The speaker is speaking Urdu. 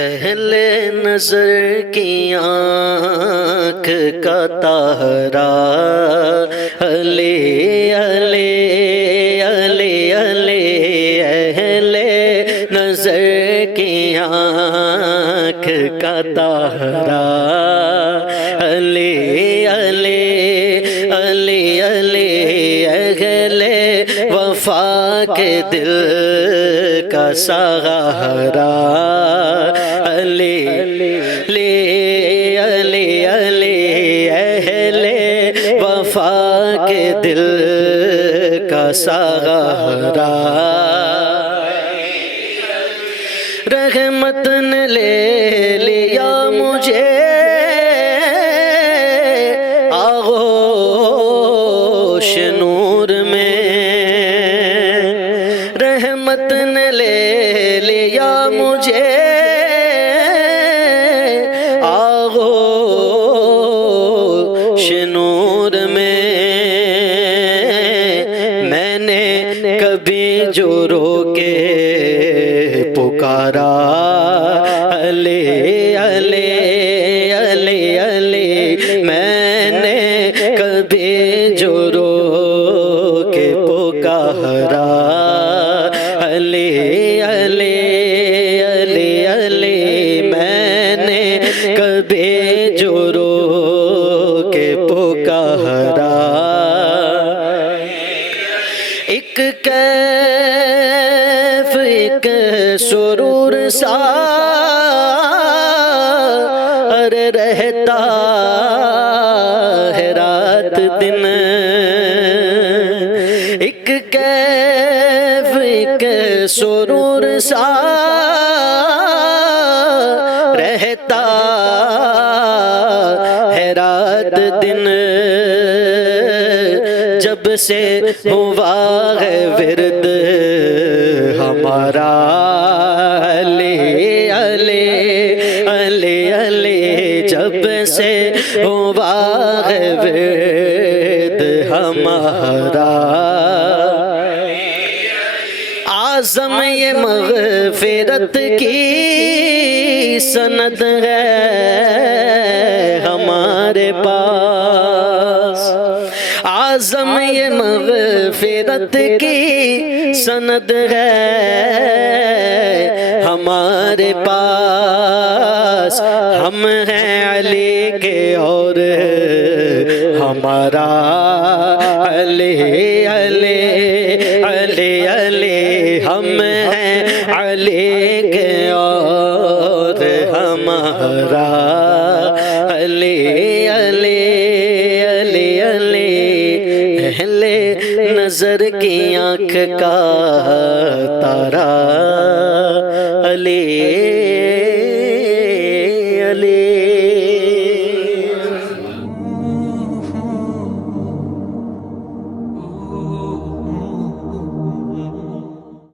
اہل نظر کی آنکھ کا تارا، علی علی علی علی، اہل نظر کی آنکھ کا تارا، علی علی علی علی، اہل وفا کے دل کا سہارا، علی علی علی علی، اہل وفا کے دل کا سہارا، رحمت نے لے لیا مجھے آغوش نور میں، رحمت نے لے لیا مجھے آغوش نور میں، میں نے کبھی جو رو کے پکارا، علی علی علی علی، میں نے کبھی جو رو کے پکارا، علی علی علی علی، میں نے کبھی جو رو کے پکارا، ایک کیف ایک سرور سا ارے رہتا ہے رات دن، ایک کیف ایک سرور سا رہتا ہے رات دن، جب سے ہوا ہے ورد ہمارا، علی علی علی علی، جب سے ہوا ہے ورد ہمارا، اعظم یہ مغفرت کی سند ہے ہمارے پاس، اعظم یہ مغفرت کی سند ہے ہمارے پاس، ہم ہیں علی کے اور ہمارا، علی علی علی علی، ہم ہیں علی کے اور ہمارا، علی علی علی علی، اہل نظر کی آنکھ کا تارا، علی